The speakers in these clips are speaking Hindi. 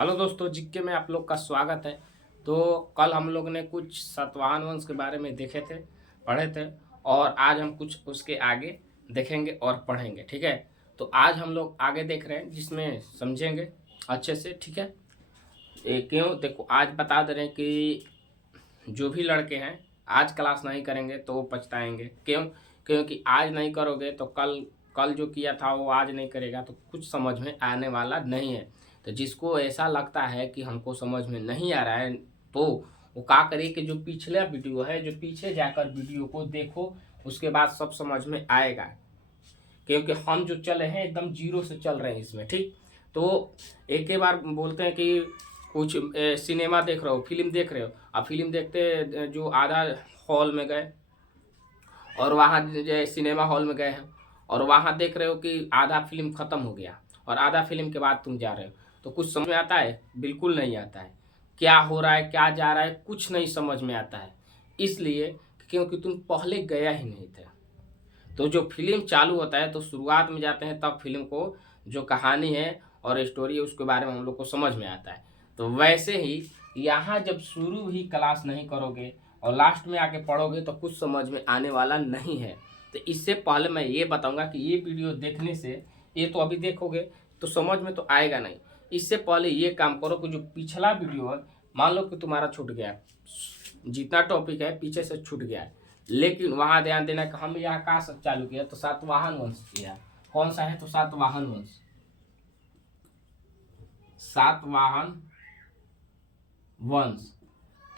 हेलो दोस्तों, जीके में आप लोग का स्वागत है। तो कल हम लोग ने कुछ सातवाहन वंश के बारे में देखे थे, पढ़े थे। और आज हम कुछ उसके आगे देखेंगे और पढ़ेंगे, ठीक है। तो आज हम लोग आगे देख रहे हैं जिसमें समझेंगे अच्छे से, ठीक है। ये क्यों देखो, आज बता दे रहे हैं कि जो भी लड़के हैं आज क्लास नहीं करेंगे तो वो पछताएंगे। क्यों? क्योंकि आज नहीं करोगे तो कल कल जो किया था वो आज नहीं करेगा तो कुछ समझ में आने वाला नहीं है। तो जिसको ऐसा लगता है कि हमको समझ में नहीं आ रहा है तो वो क्या करे कि जो पिछला वीडियो है, जो पीछे जाकर वीडियो को देखो, उसके बाद सब समझ में आएगा। क्योंकि हम जो चले हैं एकदम जीरो से चल रहे हैं इसमें, ठीक। तो एक ही बार बोलते हैं कि कुछ सिनेमा देख रहे हो, फिल्म देख रहे हो। अब फिल्म देखते जो आधा हॉल में गए और वहाँ जो सिनेमा हॉल में गए हैं और वहाँ देख रहे हो कि आधा फिल्म ख़त्म हो गया और आधा फिल्म के बाद तुम जा रहे हो, तो कुछ समझ में आता है? बिल्कुल नहीं आता है। क्या हो रहा है, क्या जा रहा है, कुछ नहीं समझ में आता है। इसलिए क्योंकि तुम पहले गया ही नहीं थे। तो जो फ़िल्म चालू होता है तो शुरुआत में जाते हैं, तब फ़िल्म को जो कहानी है और स्टोरी है उसके बारे में हम लोग को समझ में आता है। तो वैसे ही यहाँ जब शुरू ही क्लास नहीं करोगे और लास्ट में आके पढ़ोगे तो कुछ समझ में आने वाला नहीं है। तो इससे पहले मैं ये बताऊँगा कि ये वीडियो देखने से, ये तो अभी देखोगे तो समझ में तो आएगा नहीं। इससे पहले ये काम करो कि जो पिछला वीडियो है, मान लो कि तुम्हारा छूट गया, जितना टॉपिक है पीछे से छूट गया है, लेकिन वहाँ ध्यान देना कि हम यहाँ कहाँ से चालू किया, तो सातवाहन वंश किया। कौन सा है? तो सातवाहन वंश। सातवाहन वंश।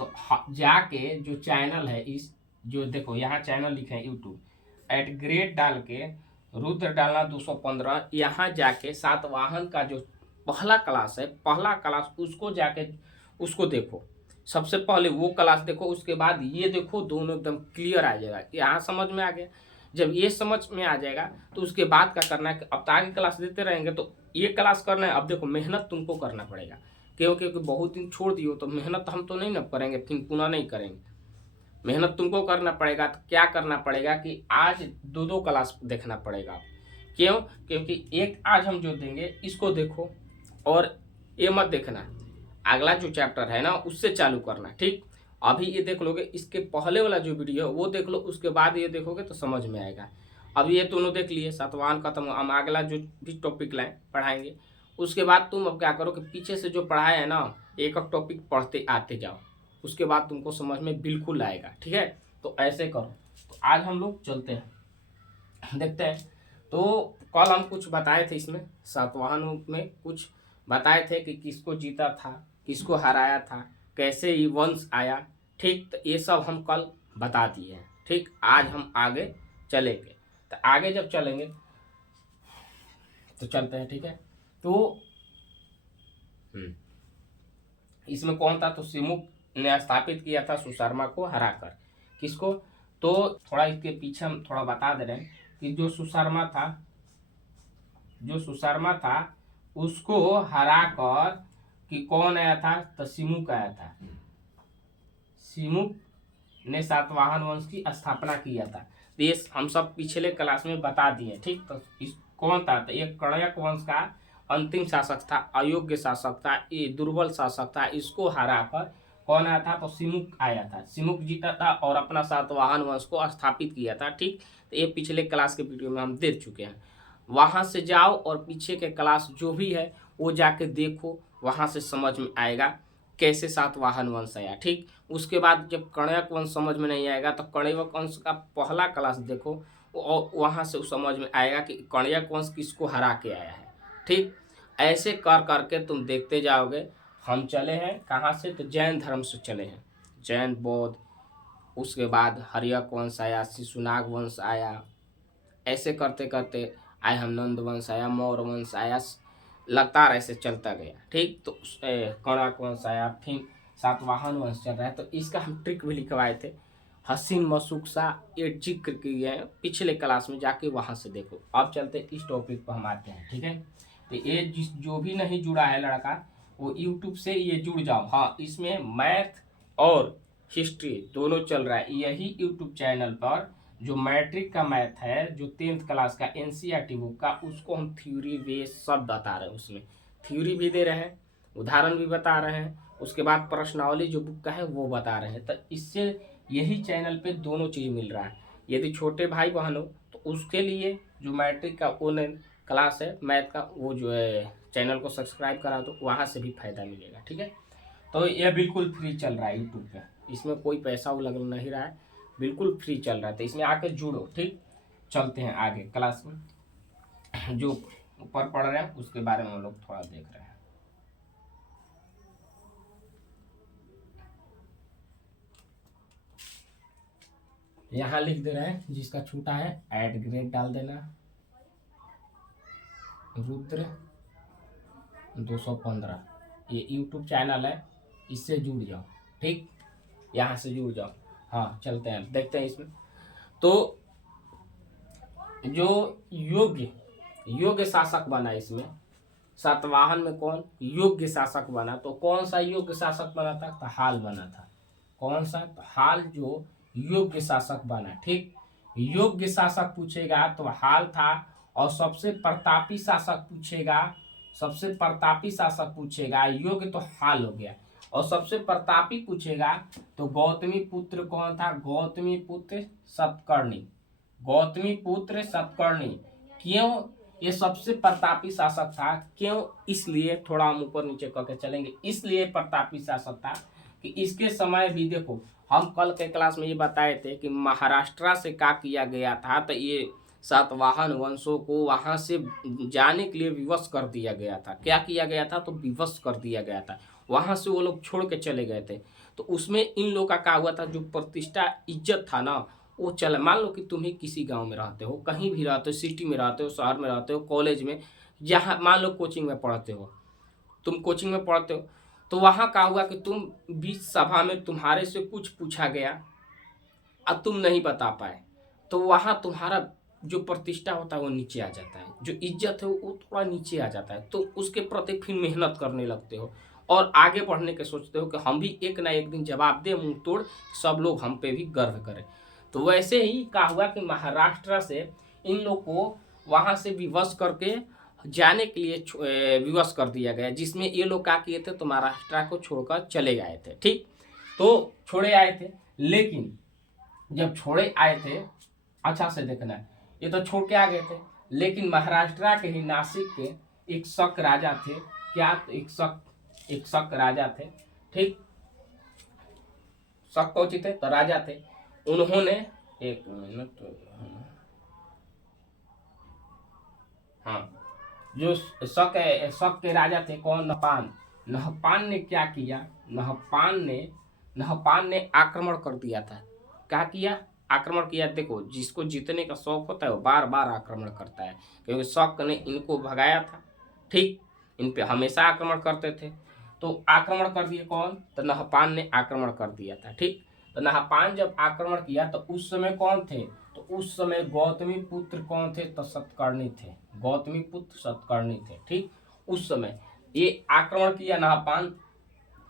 तो जाके जो चैनल है, इस जो देखो यहाँ चैनल लिखे हैं यूट्यूब, @ डाल के रुद्र डालना 215, यहाँ जाके सातवाहन का जो पहला क्लास है, पहला क्लास उसको जाके उसको देखो। सबसे पहले वो क्लास देखो, उसके बाद ये देखो, दोनों एकदम क्लियर आ जाएगा। यहाँ समझ में आ गया। जब ये समझ में आ जाएगा तो उसके बाद क्या करना है कि अब आगे क्लास देते रहेंगे। तो ये क्लास करना है, अब देखो मेहनत तुमको करना पड़ेगा। क्योंकि बहुत दिन छोड़ दियो तो मेहनत हम तो नहीं ना करेंगे, फिर पुनः नहीं करेंगे। मेहनत तुमको करना पड़ेगा। तो क्या करना पड़ेगा कि आज दो दो क्लास देखना पड़ेगा। क्यों? क्योंकि एक आज हम जो देंगे इसको देखो और ये मत देखना, अगला जो चैप्टर है ना उससे चालू करना, ठीक। अभी ये देख लोगे, इसके पहले वाला जो वीडियो है वो देख लो, उसके बाद ये देखोगे तो समझ में आएगा। अब ये दोनों देख लिए, सातवाहन खत्म, हम अगला जो भी टॉपिक लाए पढ़ाएंगे। उसके बाद तुम अब क्या करो कि पीछे से जो पढ़ाया है ना, एक एक टॉपिक पढ़ते आते जाओ, उसके बाद तुमको समझ में बिल्कुल आएगा, ठीक है। तो ऐसे करो। तो आज हम लोग चलते हैं, देखते हैं। तो कल हम कुछ बताए थे इसमें, सातवाहन में कुछ बताए थे कि किसको जीता था, किसको हराया था, कैसे ये वंश आया, ठीक। तो ये सब हम कल बता दिए हैं, ठीक। आज हम आगे चलेंगे। तो आगे जब चलेंगे तो चलते हैं, ठीक है। तो इसमें कौन था? तो सिमुक ने स्थापित किया था सुशर्मा को हराकर। किसको? तो थोड़ा इसके पीछे हम थोड़ा बता दे रहे हैं कि जो सुशर्मा था उसको हराकर कि कौन आया था? तो सिमुक आया था। सिमुक ने सातवाहन वंश की स्थापना किया था। तो ये हम सब पिछले क्लास में बता दिए, ठीक। तो इस कौन था? तो ये कण्यक वंश का अंतिम शासक था, अयोग्य शासक था, ये दुर्बल शासक था। इसको हराकर कौन आया था? तो सिमुक आया था। सिमुक जीता था और अपना सातवाहन वंश को स्थापित किया था, ठीक। तो ये पिछले क्लास के वीडियो में हम दे चुके हैं। वहाँ से जाओ और पीछे के क्लास जो भी है वो जाके देखो, वहाँ से समझ में आएगा कैसे सातवाहन वंश आया, ठीक। उसके बाद जब कण्यक वंश समझ में नहीं आएगा तो कण्यक वंश का पहला क्लास देखो, और वहाँ से समझ में आएगा कि कण्यक वंश किसको हरा के आया है, ठीक। ऐसे कर करके तुम देखते जाओगे। हम चले हैं कहाँ से? तो जैन धर्म से चले हैं, जैन बौद्ध। उसके बाद हर्यक वंश आया, शिशुनाग वंश आया। ऐसे करते करते आए हम, नंद वंश आया, मौर्य वंश आया, लगातार ऐसे चलता गया, ठीक। तो कणक वंश आया, फिर सातवाहन वंश चल रहा है। तो इसका हम ट्रिक भी लिखवाए थे, हसीन मसूकसा, ये जिक्र किए हैं पिछले क्लास में, जाके वहाँ से देखो। अब चलते इस टॉपिक पर हम आते हैं, ठीक है। तो ये जो भी नहीं जुड़ा है लड़का, वो यूट्यूब से ये जुड़ जाओ। हाँ, इसमें मैथ और हिस्ट्री दोनों चल रहा है। यही यूट्यूब चैनल पर जो मैट्रिक का मैथ है, जो 10th क्लास का एनसीईआरटी बुक का, उसको हम थ्योरी बेस सब बता रहे हैं। उसमें थ्योरी भी दे रहे हैं उदाहरण भी बता रहे हैं, उसके बाद प्रश्नावली जो बुक का है वो बता रहे हैं। तो इससे यही चैनल पे दोनों चीज़ मिल रहा है। यदि छोटे भाई बहन हो तो उसके लिए जो मैट्रिक का ऑनलाइन क्लास है मैथ का, वो जो है चैनल को सब्सक्राइब करा दो, वहाँ से भी फायदा मिलेगा। ठीक है, तो यह बिल्कुल फ्री चल रहा है यूट्यूब पे, इसमें कोई पैसा लग नहीं रहा है, बिल्कुल फ्री चल रहा है। तो इसमें आके जुड़ो। ठीक, चलते हैं आगे क्लास में। जो ऊपर पढ़ रहे हैं उसके बारे में हम लोग थोड़ा देख रहे हैं। यहाँ लिख दे रहे हैं, जिसका छूटा है ऐड ग्रेड डाल देना, रुद्र 215 ये यूट्यूब चैनल है, इससे जुड़ जाओ। ठीक, यहाँ से जुड़ जाओ। हाँ, चलते हैं देखते हैं इसमें। तो जो योग्य शासक बना इसमें, सातवाहन में कौन योग्य शासक बना, तो कौन सा योग्य शासक बना था? तो हाल बना था। कौन सा? तो हाल जो योग्य शासक बना। ठीक, योग्य शासक पूछेगा तो हाल था, और सबसे प्रतापी शासक पूछेगा, योग्य तो हाल हो गया, और सबसे प्रतापी पूछेगा तो गौतमी पुत्र कौन था? गौतमी पुत्र सतकर्णी। क्यों ये सबसे प्रतापी शासक था? क्यों? इसलिए, थोड़ा हम ऊपर नीचे करके चलेंगे, इसलिए प्रतापी शासक था कि इसके समय भी देखो, हम कल के क्लास में ये बताए थे कि महाराष्ट्र से क्या किया गया था, तो ये सातवाहन वंशों को वहां से जाने के लिए विवश कर दिया गया था। क्या किया गया था? तो विवश कर दिया गया था, वहां से वो लोग छोड़ के चले गए थे। तो उसमें इन लोग का क्या हुआ था? जो प्रतिष्ठा इज्जत था ना, वो चला। मान लो कि तुम ही किसी गांव में रहते हो, कहीं भी रहते हो, सिटी में रहते हो, शहर में रहते हो, कॉलेज में, जहाँ मान लो कोचिंग में पढ़ते हो, तुम कोचिंग में पढ़ते हो, तो वहाँ क्या हुआ कि तुम बीच सभा में तुम्हारे से कुछ पूछा गया, अब तुम नहीं बता पाए, तो वहाँ तुम्हारा जो प्रतिष्ठा होता है वो नीचे आ जाता है, जो इज्जत है वो थोड़ा नीचे आ जाता है। तो उसके प्रति फिर मेहनत करने लगते हो और आगे बढ़ने के सोचते हो कि हम भी एक ना एक दिन जवाब दें मुंह तोड़, सब लोग हम पे भी गर्व करें। तो वैसे ही क्या हुआ कि महाराष्ट्र से इन लोग को वहाँ से विवश करके जाने के लिए विवश कर दिया गया, जिसमें ये लोग क्या किए थे? तो महाराष्ट्र को छोड़कर चले गए थे। ठीक, तो छोड़े आए थे, लेकिन जब छोड़े आए थे, अच्छा से देखना है, ये तो छोड़ के आ गए थे, लेकिन महाराष्ट्र के ही नासिक के एक शक राजा थे। क्या? तो एक शक राजा थे। ठीक, शक कौन थे? तो राजा थे। उन्होंने, एक मिनट, हाँ, जो शक के राजा थे, कौन? नहपान। नहपान ने क्या किया? नहपान ने आक्रमण कर दिया था। क्या किया? आक्रमण किया। देखो, जिसको जीतने का शौक होता है वो बार बार आक्रमण करता है, क्योंकि शक ने इनको भगाया था। ठीक, इन पे हमेशा आक्रमण करते थे, तो आक्रमण कर दिए। कौन? तो नहपान ने आक्रमण कर दिया था। ठीक, तो नहपान जब आक्रमण किया तो उस समय कौन थे? तो उस समय गौतमी पुत्र कौन थे? तो सतकर्णी थे। गौतमी पुत्र सतकर्णी थे। ठीक, उस समय ये आक्रमण किया नहपान,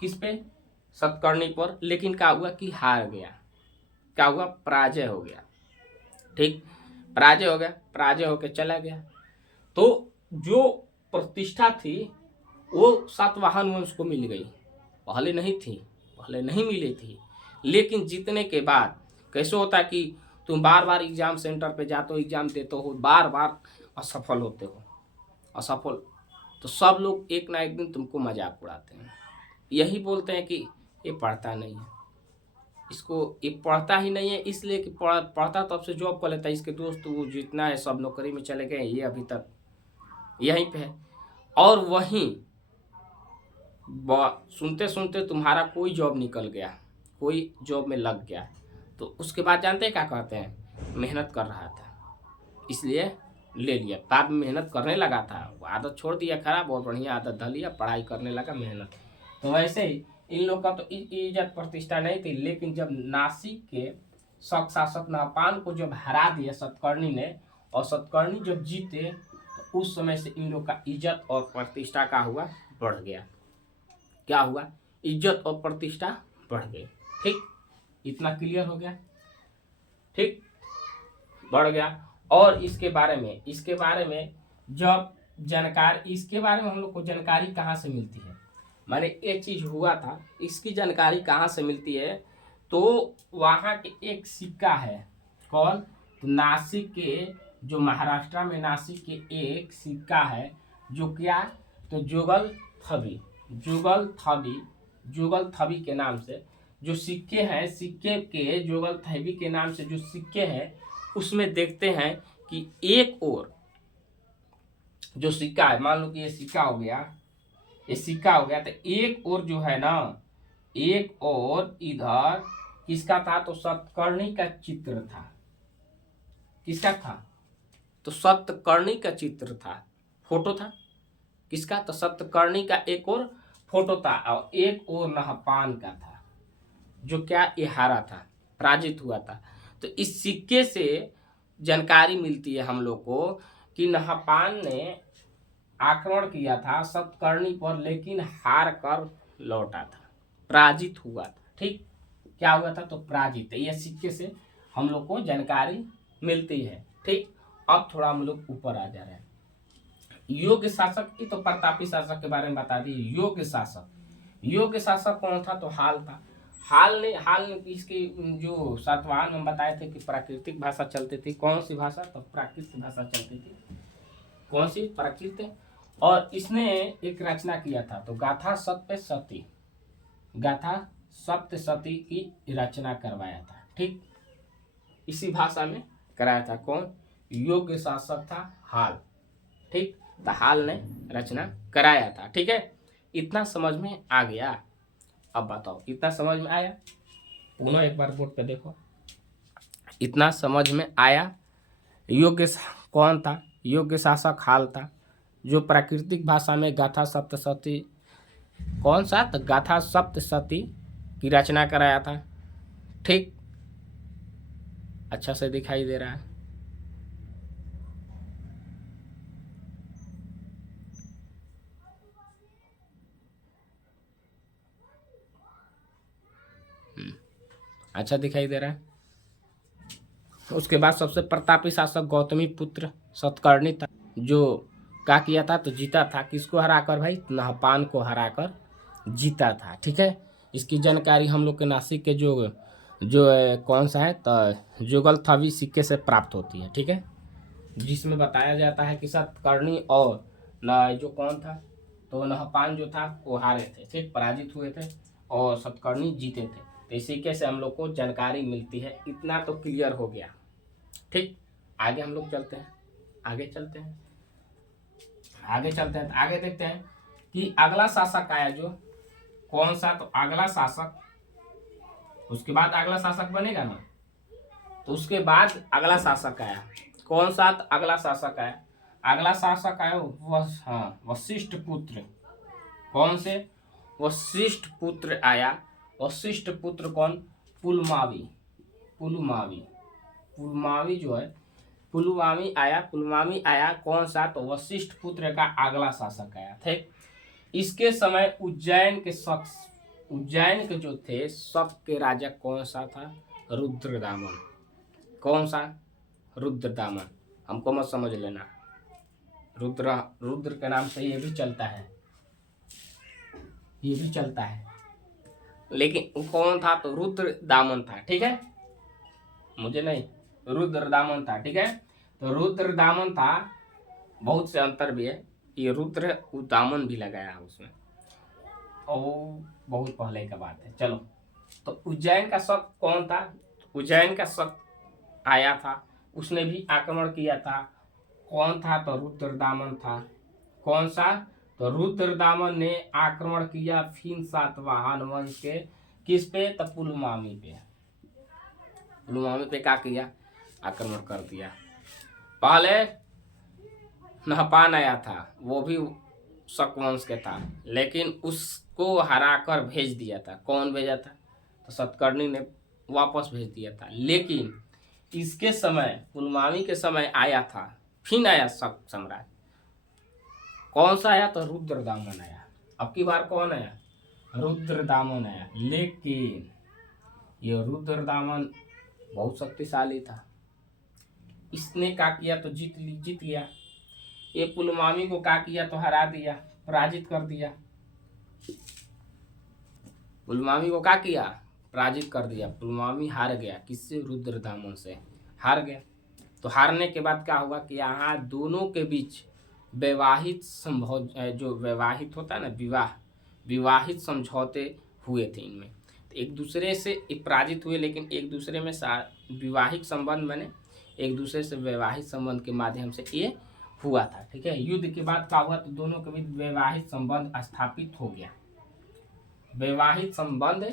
किस पे? सतकर्णी पर। लेकिन क्या हुआ कि हार गया। क्या हुआ? पराजय हो गया। ठीक, पराजय हो गया, पराजय होकर चला गया। तो जो प्रतिष्ठा थी वो सातवाहन वंश को मिल गई, पहले नहीं थी, पहले नहीं मिली थी। लेकिन जीतने के बाद कैसे होता है कि तुम बार बार एग्जाम सेंटर पे जाते हो, एग्जाम देते हो, बार बार असफल होते हो, असफल, तो सब लोग एक ना एक दिन तुमको मजाक उड़ाते हैं। यही बोलते हैं कि ये पढ़ता नहीं है, इसको, ये पढ़ता ही नहीं है, इसलिए कि पढ़ता तब से जॉब कर लेता है, इसके दोस्त वो जितना है सब नौकरी में चले गए, ये अभी तक यहीं पे है। और वहीं सुनते सुनते तुम्हारा कोई जॉब निकल गया, कोई जॉब में लग गया, तो उसके बाद जानते हैं क्या कहते हैं? मेहनत कर रहा था इसलिए ले लिया। बाद में मेहनत करने लगा था, आदत छोड़ दिया खराब और बढ़िया आदत धर लिया, पढ़ाई करने लगा, मेहनत। तो वैसे ही इन लोग का तो इज्जत प्रतिष्ठा नहीं थी, लेकिन जब नासिक के शक शासक नहपान को जब हरा दिया सतकर्णी ने, और सतकर्णी जब जीते, तो उस समय से इन लोग का इज्जत और प्रतिष्ठा का हुआ? बढ़ गया। क्या हुआ? इज्जत और प्रतिष्ठा बढ़ गई। ठीक, इतना क्लियर हो गया। ठीक, बढ़ गया। और इसके बारे में जब जानकारी, इसके बारे में हम लोग को जानकारी कहाँ से मिलती है? माने ये चीज हुआ था। इसकी जानकारी कहाँ से मिलती है? तो वहाँ के एक सिक्का है। कौन? तो नासिक के, जो महाराष्ट्र में नासिक के एक सिक्का है, जो क्या? तो जुगल थबी के नाम से जो सिक्के हैं, सिक्के के जुगल थबी के नाम से जो सिक्के हैं, उसमें देखते हैं कि एक और जो सिक्का है, मान लो कि ये सिक्का हो गया, तो एक और जो है ना, एक और इधर किसका था? तो सतकर्णी का चित्र था। किसका था? तो सतकर्णी का चित्र था, फोटो था। किसका? तो सतकर्णी का एक और फोटो था, और एक और नहपान का था, जो क्या? ये हारा था, पराजित हुआ था। तो इस सिक्के से जानकारी मिलती है हम लोग को कि नहपान ने आक्रमण किया था सतकर्णी पर, लेकिन हार कर लौटा था, पराजित हुआ था। ठीक, क्या हुआ था? तो पराजित। यह सिक्के से हम लोग को जानकारी मिलती है। ठीक, अब थोड़ा हम लोग ऊपर आ जा रहे हैं। योग्य शासक की तो प्रतापी शासक के बारे में बता दी। योग्य शासक कौन था? तो हाल था। हाल ने इसकी जो सातवाहन में बताए थे कि प्राकृतिक भाषा चलती थी। कौन सी भाषा? तो प्राकृतिक भाषा चलती थी। कौन सी? प्राकृतिक। और इसने एक रचना किया था, तो गाथा सप्तशती की रचना करवाया था। ठीक, इसी भाषा में कराया था। कौन? योग्य शासक था हाल। ठीक, तो हाल ने रचना कराया था। ठीक है, इतना समझ में आ गया? अब बताओ, इतना समझ में आया? पुनः एक बार बोर्ड पे देखो, इतना समझ में आया? कौन था? योग्य शासक हाल था, जो प्राकृतिक भाषा में गाथा सप्तशती, कौन सा? तो गाथा सप्तशती की रचना कराया था। ठीक, अच्छा से दिखाई दे रहा है? अच्छा दिखाई दे रहा है? उसके बाद सबसे प्रतापी शासक गौतमी पुत्र सतकर्णी था, जो क्या किया था? तो जीता था। किसको हराकर भाई? नहपान को हराकर जीता था। ठीक है, इसकी जानकारी हम लोग के नासिक के जो जो कौन सा है? तो जुगल थवी सिक्के से प्राप्त होती है। ठीक है, जिसमें बताया जाता है कि सतकर्णी और न जो कौन था, तो नहपान जो था वो हारे थे। ठीक, पराजित हुए थे, और सतकर्णी जीते थे। तो इसी के से हम लोग को जानकारी मिलती है। इतना तो क्लियर हो गया। ठीक, आगे हम लोग चलते हैं। आगे चलते हैं तो आगे देखते हैं कि अगला शासक आया, जो कौन सा? तो अगला शासक, उसके बाद अगला शासक बनेगा ना, तो उसके बाद अगला शासक आया। कौन सा? तो अगला शासक आया, हाँ, वशिष्ठ पुत्र। कौन से? वशिष्ठ पुत्र आया। वशिष्ठ पुत्र कौन? पुलमावी। पुलमावी पुलमावी जो है, पुलमावी आया। कौन सा? तो वशिष्ठ पुत्र का अगला शासक आया। ठीक, इसके समय उज्जैन के जो थे शक के राजा कौन सा था? रुद्रदामन। कौन सा? रुद्रदामन। हमको मत समझ लेना, रुद्र के नाम से ये भी चलता है, लेकिन कौन था? तो रुद्रदामन था। ठीक है, मुझे नहीं, रुद्रदामन था। ठीक है, तो रुद्रदामन था। बहुत से अंतर भी है, ये रुद्र दामन भी लगाया है उसमें, और बहुत पहले का बात है। चलो, तो उज्जैन का शक कौन था? उज्जैन का शक आया था, उसने भी आक्रमण किया था। कौन था? तो रुद्रदामन था। कौन सा? तो रुद्रदामन ने आक्रमण किया फिर सातवाहन वंश के किस पे? तो पुलमावी पे। पुलमावी पे क्या किया? आक्रमण कर दिया। पहले नहपान आया था, वो भी शक वंश के था, लेकिन उसको हराकर भेज दिया था। कौन भेजा था? तो सतकर्णी ने वापस भेज दिया था। लेकिन इसके समय, पुलमावी के समय आया था, फिर आया शक सम्राट। कौन सा आया? तो रुद्रदामन आया। अब की बार कौन आया? रुद्रदामन आया। लेकिन ये रुद्रदामन बहुत शक्तिशाली था। इसने क्या किया? तो जीत गया। ये पुलमावी को क्या किया? तो हरा दिया, पराजित कर दिया। पुलमावी को क्या किया, पराजित कर दिया। पुलमावी हार गया, किससे, रुद्रदामन से हार गया। तो हारने के बाद क्या हुआ कि यहाँ दोनों के बीच वैवाहिक संभोग, जो वैवाहिक होता है ना, विवाहित समझौते हुए थे इनमें। तो एक दूसरे से पराजित हुए, लेकिन एक दूसरे में विवाहिक संबंध मैंने एक दूसरे से वैवाहिक संबंध के माध्यम से ये हुआ था। ठीक है, युद्ध के बाद क्या हुआ, तो दोनों के बीच वैवाहिक संबंध स्थापित हो गया, वैवाहिक संबंध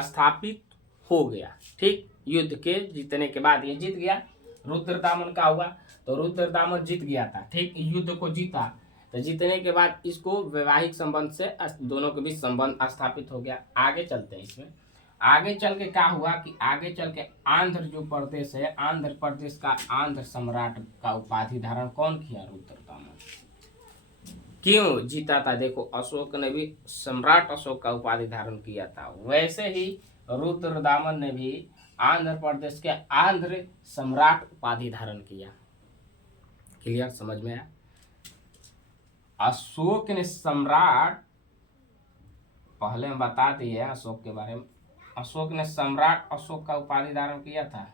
स्थापित हो गया। ठीक, युद्ध के जीतने के बाद ये जीत गया। रुद्रदामन का हुआ, तो रुद्रदामन जीत गया था। ठीक, युद्ध को जीता, तो जीतने के बाद इसको वैवाहिक संबंध से दोनों के बीच संबंध स्थापित हो गया। आगे चलते हैं इसमें। आगे चल के क्या हुआ कि आगे चल के आंध्र जो प्रदेश है, आंध्र प्रदेश का आंध्र सम्राट का उपाधि धारण कौन किया, रुद्रदामन। क्यों जीता था, देखो अशोक ने भी सम्राट अशोक का उपाधि धारण किया था, वैसे ही रुद्रदामन ने भी आंध्र प्रदेश के आंध्र सम्राट उपाधि धारण किया। क्लियर, समझ में आया। अशोक ने सम्राट, पहले हम बता दिए अशोक के बारे में, अशोक ने सम्राट अशोक का उपाधि धारण किया था।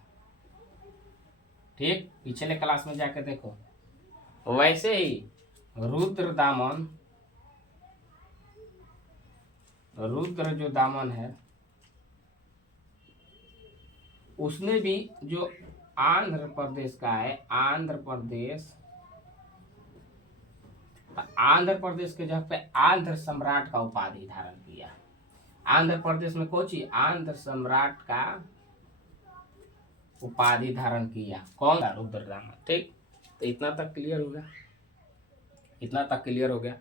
ठीक, पिछले क्लास में जाके देखो। वैसे ही रुद्रदामन, रुद्र जो दामन है, उसने भी जो आंध्र प्रदेश का है, आंध्र प्रदेश के जगह पे आंध्र सम्राट का उपाधि धारण किया। आंध्र प्रदेश में कोची आंध्र सम्राट का उपाधि धारण किया, कौन, रुद्रदामन। ठीक, तो इतना तक क्लियर हो गया, इतना तक क्लियर हो गया।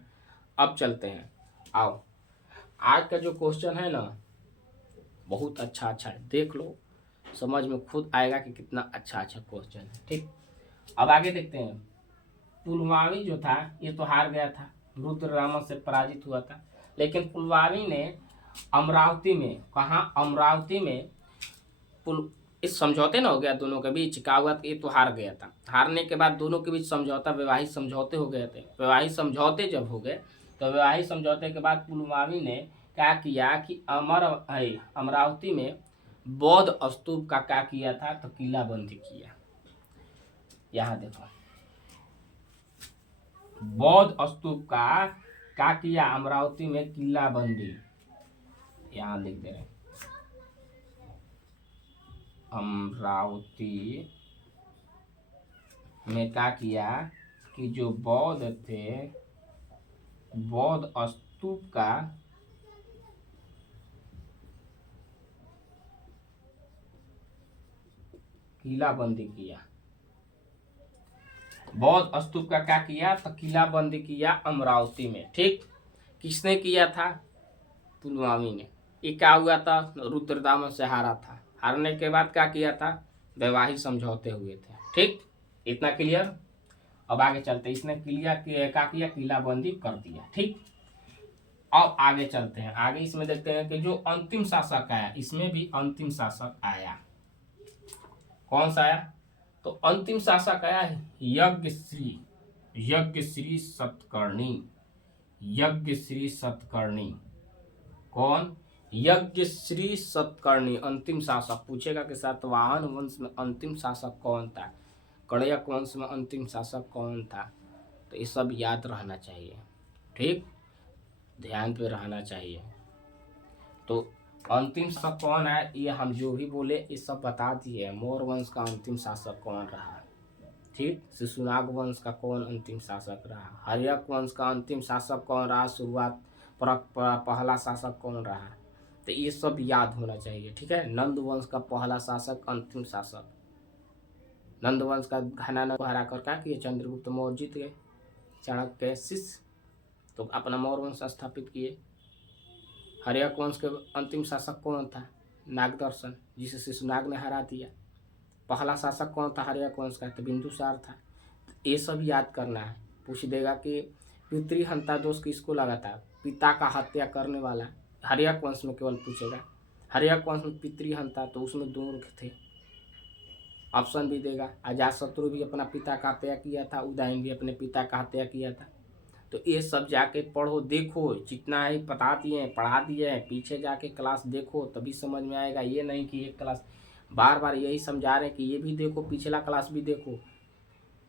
अब चलते हैं, आओ। आज का जो क्वेश्चन है ना, बहुत अच्छा है, देख लो, समझ में खुद आएगा कि कितना अच्छा क्वेश्चन है। ठीक, अब आगे देखते हैं। पुलमावी जो था ये तो हार गया था, रुद्रदामन से पराजित हुआ था, लेकिन पुलमावी ने अमरावती में, कहा अमरावती में, इस समझौते ना हो गया दोनों के बीच, क्या हुआ, ये तो हार गया था। हारने के बाद दोनों के बीच समझौता, वैवाहिक समझौते हो गए थे। वैवाहिक समझौते जब हो गए, तो वैवाहिक समझौते के बाद पुलमावी ने क्या किया कि अमरावती में बौद्ध स्तूप का क्या किया था, तो किलाबंदी किया। यहाँ देखो, बौद्ध स्तूप का क्या किया, अमरावती में किलाबंदी, यहाँ लिख दे रहे हैं, अमरावती में क्या किया कि जो बौद्ध थे, बौद्ध स्तूप का किलाबंदी किया। बौद्ध स्तूप का क्या किया, तो किलाबंदी किया अमरावती में। ठीक, किसने किया था, पुलमावी ने। ये क्या हुआ था, रुद्रदामन से हारा था। हारने के बाद क्या किया था, वैवाहिक समझौते हुए थे। ठीक, इतना क्लियर। अब आगे चलते, इसने क्या किया, किलाबंदी कर दिया। ठीक, अब आगे चलते हैं। आगे इसमें देखते हैं कि जो अंतिम शासक आया, इसमें भी अंतिम शासक आया, कौन सा आया, तो अंतिम शासक आया यज्ञश्री सतकर्णी। यज्ञश्री सतकर्णी, कौन, यज्ञश्री सतकर्णी अंतिम शासक। पूछेगा कि सातवाहन वंश में अंतिम शासक कौन था, कड़यक वंश में अंतिम शासक कौन था, तो ये सब याद रहना चाहिए। ठीक, ध्यान पे रहना चाहिए। तो अंतिम शासक कौन है, ये हम जो भी बोले ये सब बता दिए। मौर्य वंश का अंतिम शासक कौन रहा, ठीक, शिशुनाग वंश का कौन अंतिम शासक रहा, हर्यक वंश का अंतिम शासक कौन रहा, शुरुआत पहला शासक कौन रहा, तो ये सब याद होना चाहिए। ठीक है, नंद वंश का पहला शासक, अंतिम शासक, नंद वंश का घनाना को हरा कर क्या किए, चंद्रगुप्त मौर्य जीत गए, चाणक्य के शिष्य, तो अपना मौर्य वंश स्थापित किए। हर्यक वंश के अंतिम शासक कौन था, नागदर्शन, जिसे शिशुनाग ने हरा दिया। पहला शासक कौन था हर्यक वंश का, तो बिंदुसार था। ये सब याद करना है। पूछ देगा कि पितृहंता दोष किसको लगा था, पिता का हत्या करने वाला। हर्यक वंश में केवल पूछेगा, हर्यक वंश में पितृहंता, तो उसमें दो थे, ऑप्शन भी देगा। अजातशत्रु भी अपना पिता का हत्या किया था, उदयन भी अपने पिता का हत्या किया था। तो ये सब जाके पढ़ो, देखो, जितना है बता दिए हैं, पढ़ा दिए हैं, पीछे जाके क्लास देखो तभी समझ में आएगा। ये नहीं कि एक क्लास बार बार यही समझा रहे हैं कि ये भी देखो, पिछला क्लास भी देखो।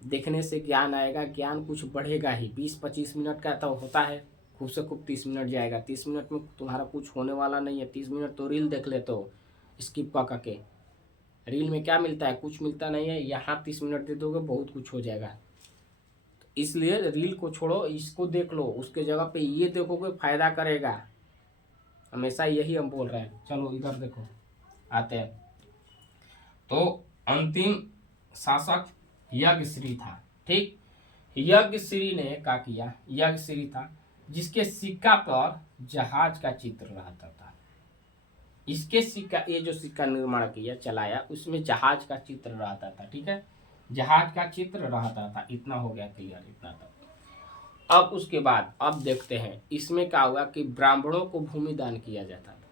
देखने से ज्ञान आएगा, ज्ञान कुछ बढ़ेगा ही। 20-25 मिनट का तो होता है, खूब से खूब 30 मिनट जाएगा। 30 मिनट में तुम्हारा कुछ होने वाला नहीं है। 30 मिनट तो रील देख लेते हो स्किप का के। रील में क्या मिलता है? कुछ मिलता नहीं है। यहाँ 30 मिनट दे दोगे बहुत कुछ हो जाएगा। इसलिए रील को छोड़ो, इसको देख लो, उसके जगह पे ये देखोगे फायदा करेगा। हमेशा यही हम बोल रहे हैं। चलो इधर देखो, आते हैं। तो अंतिम शासक यज्ञश्री था, ठीक। यज्ञश्री ने क्या किया? यज्ञश्री था जिसके सिक्का पर जहाज का चित्र रहता था। इसके सिक्का, ये जो सिक्का निर्माण किया, चलाया, उसमें जहाज का चित्र रहता था, ठीक है। जहाज का चित्र रहता था। इतना हो गया क्लियर, इतना तक। अब उसके बाद अब देखते हैं इसमें क्या हुआ कि ब्राह्मणों को भूमि दान किया जाता था।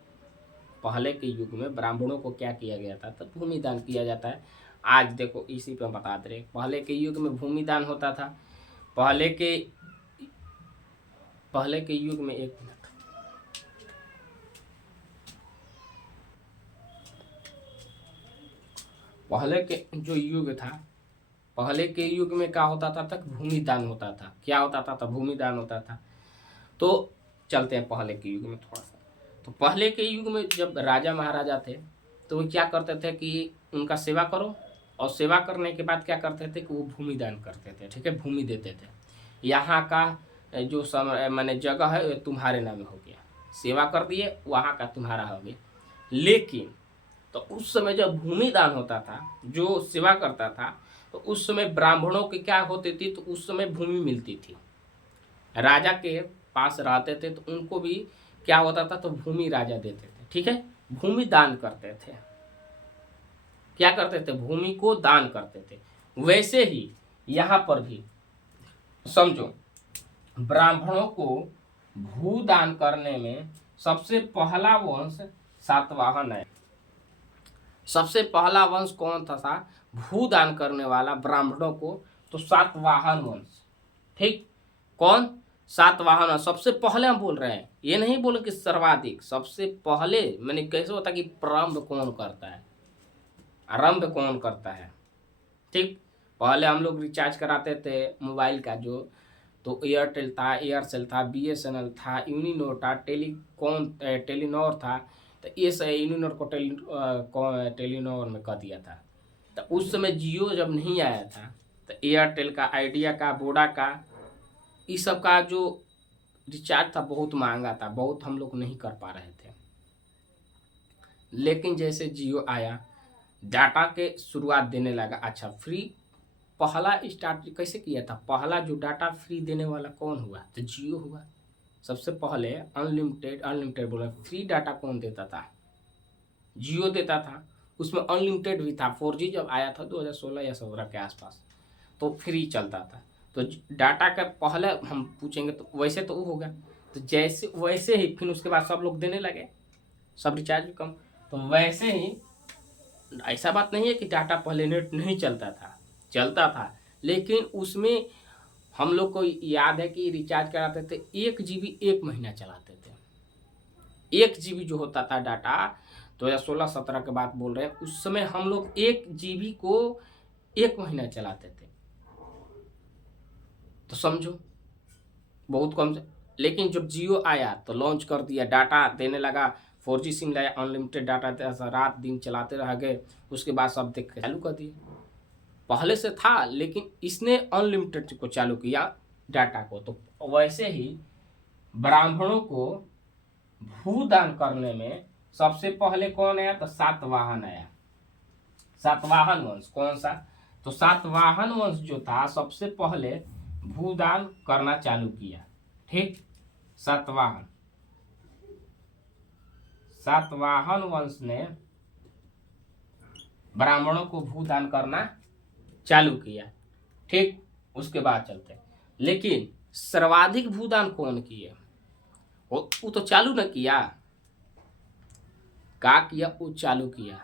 पहले के युग में ब्राह्मणों को क्या किया गया था? तो भूमि दान किया जाता है। आज देखो इसी पे हम बता रहे, पहले के युग में भूमि दान होता था। पहले के युग में, एक मिनट, पहले के जो युग था, पहले के युग में क्या होता था? तक भूमि दान होता था। क्या होता था? तो भूमि दान होता था। तो चलते हैं पहले के युग में थोड़ा सा। तो पहले के युग में जब राजा महाराजा थे तो वो क्या करते थे कि उनका सेवा करो, और सेवा करने के बाद क्या करते थे कि वो भूमि दान करते थे, ठीक है, भूमि देते थे। यहाँ का जो समय मैंने जगह है वो तुम्हारे नाम हो गया, सेवा कर दिए, वहाँ का तुम्हारा हो गया। लेकिन तो उस समय जब भूमि दान होता था, जो सेवा करता था, तो उस समय ब्राह्मणों की क्या होती थी? तो उस समय भूमि मिलती थी। राजा के पास रहते थे तो उनको भी क्या होता था? तो भूमि राजा देते थे, ठीक है। भूमि दान करते थे। क्या करते थे? भूमि को दान करते थे। वैसे ही यहाँ पर भी समझो, ब्राह्मणों को भूदान करने में सबसे पहला वंश सातवाहन है। सबसे पहला वंश कौन था भूदान करने वाला ब्राह्मणों को? तो सातवाहन वंश, ठीक। कौन? सातवाहन सबसे पहले हम बोल रहे हैं, ये नहीं बोले कि सर्वाधिक, सबसे पहले। मैंने कैसे होता कि प्रारंभ कौन करता है, आरंभ कौन करता है, ठीक। पहले हम लोग रिचार्ज कराते थे मोबाइल का, जो तो एयरटेल था, एयरसेल था, बीएसएनएल था, यूनिनोर था, टेलीनॉर था। तो ये सब यूनिनोर को टेलीनॉर में कर दिया था। तो उस समय जियो जब नहीं आया था तो एयरटेल का, आइडिया का, वोडा का, इस सब का जो रिचार्ज था बहुत महंगा था, बहुत हम लोग नहीं कर पा रहे थे। लेकिन जैसे जियो आया, डाटा के शुरुआत देने लगा, अच्छा फ्री। पहला स्टार्ट कैसे किया था? पहला जो डाटा फ्री देने वाला कौन हुआ? तो जियो हुआ। सबसे पहले अनलिमिटेड बोला, फ्री डाटा कौन देता था? जियो देता था। उसमें अनलिमिटेड भी था। 4G जब आया था 2016 या 17 के आसपास, तो फ्री चलता था। तो डाटा का पहले हम पूछेंगे तो वैसे तो वो होगा। तो जैसे वैसे ही फिर उसके बाद सब लोग देने लगे, सब रिचार्ज भी कम। तो वैसे ही ऐसा बात नहीं है कि डाटा पहले नेट नहीं चलता था, चलता था। लेकिन उसमें हम लोग को याद है कि रिचार्ज कराते थे 1 GB 1 महीना चलाते थे। 1 GB जो होता था डाटा, 2016-17 के बाद बोल रहे हैं, उस समय हम लोग 1 GB को 1 महीना चलाते थे। तो समझो बहुत कम। लेकिन जब जियो आया तो लॉन्च कर दिया, डाटा देने लगा, 4G सिम लाया, अनलिमिटेड डाटा था, रात दिन चलाते रह गए। उसके बाद सब देख चालू कर दिए। पहले से था लेकिन इसने अनलिमिटेड को चालू किया, डाटा को। तो वैसे ही ब्राह्मणों को भूदान करने में सबसे पहले कौन आया? तो सातवाहन आया। सातवाहन वंश कौन सा? तो सातवाहन वंश जो था सबसे पहले भूदान करना चालू किया, ठीक। सातवाहन वंश ने ब्राह्मणों को भूदान करना चालू किया, ठीक। उसके बाद चलते हैं। लेकिन सर्वाधिक भूदान कौन किए? वो तो चालू न किया, का किया? वो चालू किया।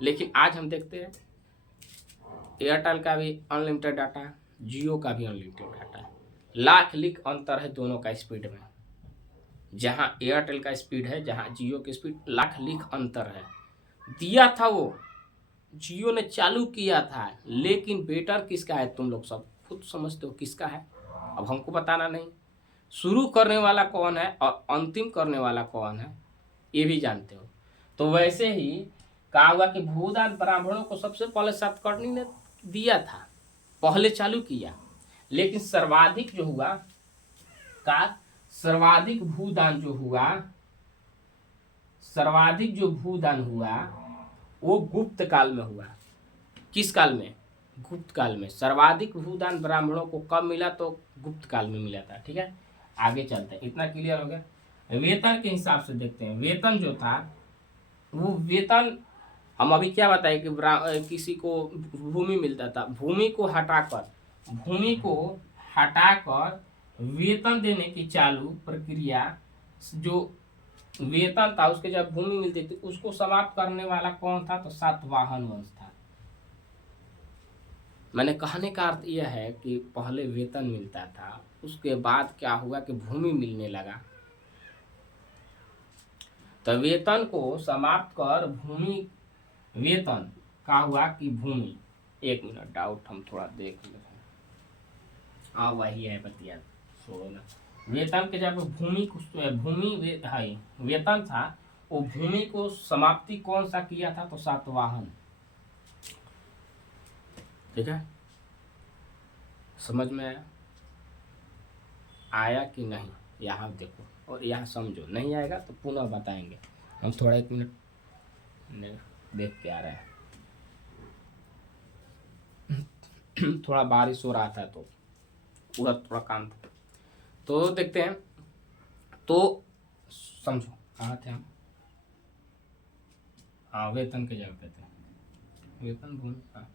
लेकिन आज हम देखते हैं एयरटेल का भी अनलिमिटेड डाटा है, जियो का भी अनलिमिटेड डाटा है। लाख लीक अंतर है दोनों का स्पीड में। जहां एयरटेल का स्पीड है, जहां जियो की स्पीड, लाख लीक अंतर है। दिया था वो, जियो ने चालू किया था, लेकिन बेटर किसका है तुम लोग सब खुद समझते हो किसका है, अब हमको बताना नहीं। शुरू करने वाला कौन है और अंतिम करने वाला कौन है ये भी जानते हो। तो वैसे ही कहा हुआ कि भूदान ब्राह्मणों को सबसे पहले सातकर्णी ने दिया था, पहले चालू किया, लेकिन सर्वाधिक जो हुआ का सर्वाधिक भूदान जो हुआ, सर्वाधिक जो भूदान हुआ वो गुप्त काल में हुआ। किस काल में? गुप्त काल में। सर्वाधिक भूदान ब्राह्मणों को कब मिला? तो गुप्त काल में मिला था। ठीक है, आगे चलते हैं। इतना क्लियर हो गया। वेतन के हिसाब से देखते हैं। वेतन जो था वो वेतन हम अभी क्या बताए कि किसी को भूमि मिलता था, भूमि को हटाकर वेतन देने की चालू प्रक्रिया, जो वेतन था उसके जब भूमि मिलती थी उसको समाप्त करने वाला कौन था? तो सातवाहन वंश था। मैंने कहने का अर्थ यह है कि पहले वेतन मिलता था, उसके बाद क्या हुआ कि भूमि मिलने लगा, तो वेतन को समाप्त कर भूमि, वेतन का हुआ कि भूमि, एक मिनट डाउट हम थोड़ा देख लें। हाँ वही है, बतिया छोड़ो ना। वेतन के जब भूमि को वेतन था, वो भूमि को समाप्ति कौन सा किया था? तो सातवाहन। ठीक है, समझ में आया कि नहीं? यहाँ देखो और यहाँ समझो, नहीं आएगा तो पुनः बताएंगे हम। थोड़ा एक मिनट देख के आ रहे हैं। थोड़ा बारिश हो रहा था तो पूरा थोड़ा काम था, तो देखते हैं। तो समझो कहाँ थे हम? हाँ, वेतन के जगह पे थे। वेतन भूमि, हाँ।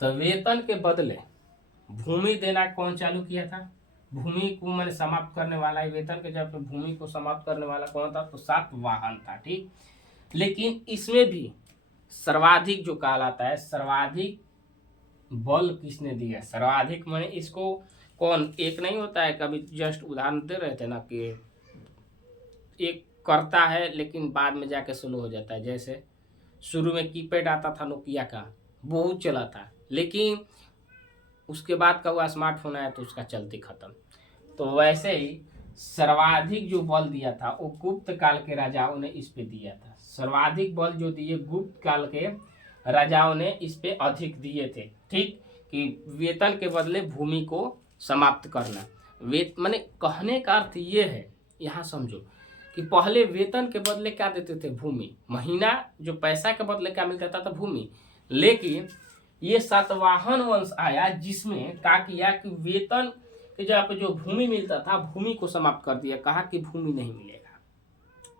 तो वेतन के बदले भूमि देना कौन चालू किया था? भूमि को मैंने समाप्त करने वाला है। वेतन के जगह पे भूमि को समाप्त करने वाला कौन था? तो सातवाहन था। ठीक, लेकिन इसमें भी सर्वाधिक जो कहलाता है, सर्वाधिक बल किसने दिया? सर्वाधिक माने इसको कौन, एक नहीं होता है, कभी जस्ट उदाहरण दे रहे थे ना कि एक करता है लेकिन बाद में जाके स्लो हो जाता है। जैसे शुरू में कीपैड आता था नोकिया का, बहुत चला था, लेकिन उसके बाद का हुआ स्मार्टफोन आया तो उसका चलती खत्म। तो वैसे ही सर्वाधिक जो बल दिया था वो गुप्त काल के राजाओं ने इस पे दिया था। सर्वाधिक बल जो दिए गुप्त काल के राजाओं ने इस पे अधिक दिए थे। ठीक, कि वेतन के बदले भूमि को समाप्त करना। माने कहने का अर्थ ये है, यहाँ समझो कि पहले वेतन के बदले क्या देते थे? भूमि। महीना जो पैसा के बदले क्या मिलता था? तो भूमि। लेकिन ये सातवाहन वंश आया जिसमें क्या किया कि वेतन के जगह पे जो भूमि मिलता था, भूमि को समाप्त कर दिया। कहा कि भूमि नहीं मिलेगा,